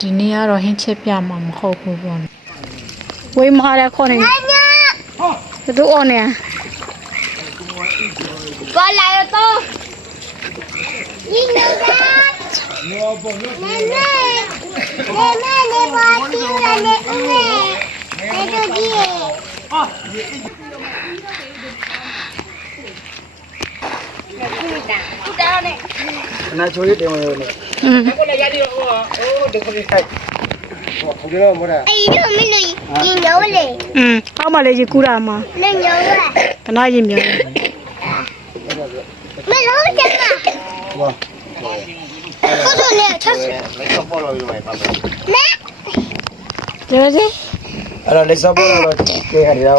ဒီနေ့ကတော့ဟင်းချက်ပြမှာမဟုတ်ဘူးပေါ့ဝေးမာရခေါ်နေတို့အော်နေ过来了都。你那个，妹妹，你把丢了那个妹，那个弟。那ചോရတယ်မလို့နဲ့ကိုလည်းရတယ်ဟိုဒီကိုလေးခိုက်ဟိုဒီတော့မဟုတ်哎，这没有你牛嘞，အောက်မှာလေကြီးကူးတာမှာ那牛嘞，ကနာရင်မျိုး没老讲啊。ဟော我说嘞，他是လက်စောပေါ်လို့ရမယ်ပါမယ်那ကျေးဇူးအဲ့တော့လက်စောပေါ်လို့ကြည့်ရတယ်တော့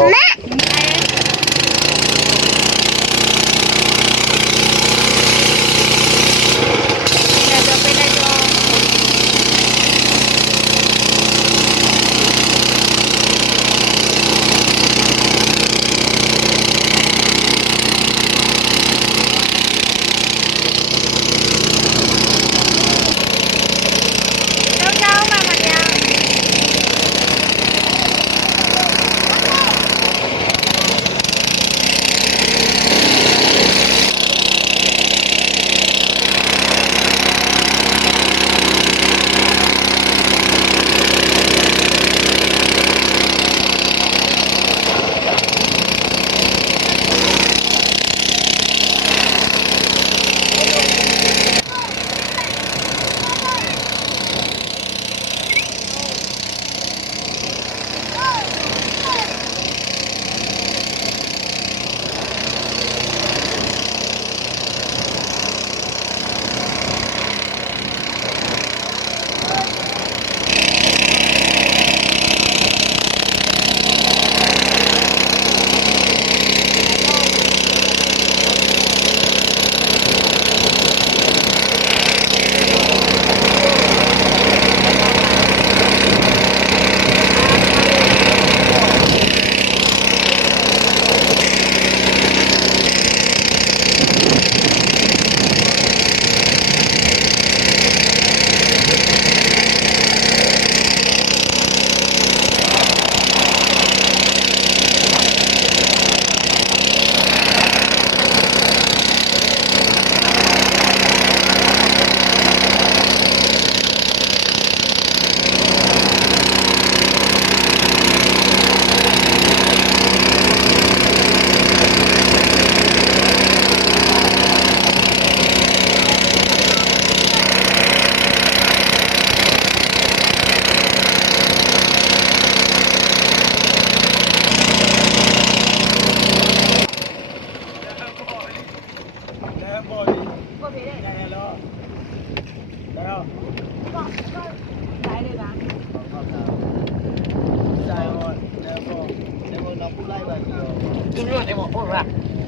သူတို့လည်းမဟုတ်လား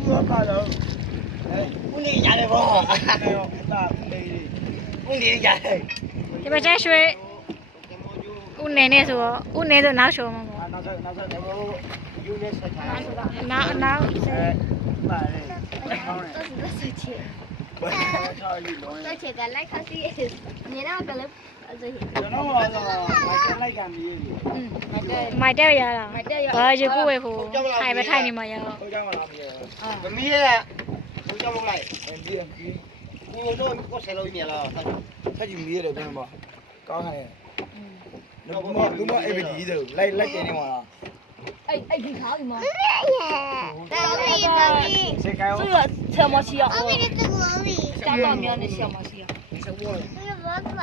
ဘာပါတော့ဦးနေရတယ်ဗောအဲ့ဒါဦးနေရတယ်ဒီမှာကျရွှေဦးနေနေဆိုတော့ဦးနေဆိုနောက်ရှုံးမှာပေါ့နောက်ဆက်တော့ယူနေဆက်ချာနောက်ပါတယ်都是钱，而且个来看是，你那个嘞，这些。ကျွန်တော်ကတော့လိုက်ကံမီးကြီးမိုက်တက်ရတာဘာရေကိုဝဲကိုထိုင်ပဲထိုင်နေမှာရတော့ဟုတ်ကြမလားမီးမီးရဲ့ဟုတ်ကြမလိုက်ဒီကိုတော့ကိုဆယ်လို့မြင်လားဆက်ကြည့်မီးရတယ်ပြန်ပါကောင်းတယ်သူမအဲ့ဒီကြီးတယ်လိုက်တယ်နေမှာအဲ့ဒီခါဒီမှာ到底到底，谁开哦？这个车模需要我比这个我比，加到面的小模需要这个我吧。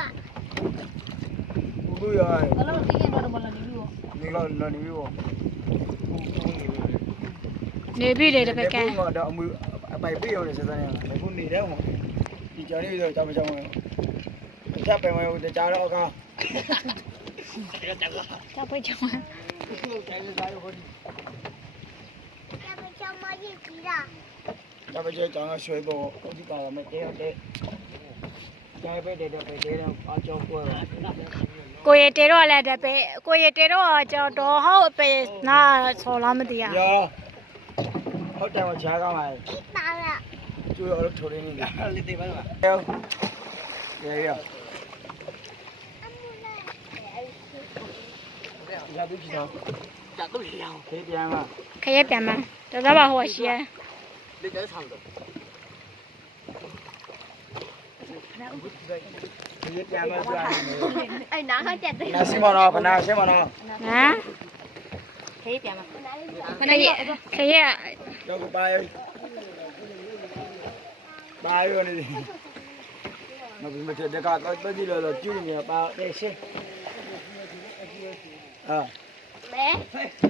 不要哎，那么今天都没了你哟你老你哟，နေပြီလေတပကံ我到没白不要的是怎样？没不你的嘛？你家里头怎么怎么？下边嘛有在家了刚。ကြောက်ပိတ်ချောင်း咱们就讲个水果，我就讲我们这样的，再被这个被这样把交过了。ကိုရတေတော့လည်းတပကိုရတေတော့ကြောက်တော့ဟောက်ပဲနာဆော်လာမတရား有，好带我钱干嘛？打了。就要抽的你的，你得办吧。有，也有。下都知道，下都知道，可以点吗？ခရဲပြန်မှာတော်တော်ပါဟိုရှိရ 你在唱的。可以点吗？是吧？哎，拿上点对。那什么呢？不拿什么呢？ နော် 可以点吗？ ခရဲ 要不八月，八月呢？那不是这个到底了九里面八得行。啊。来。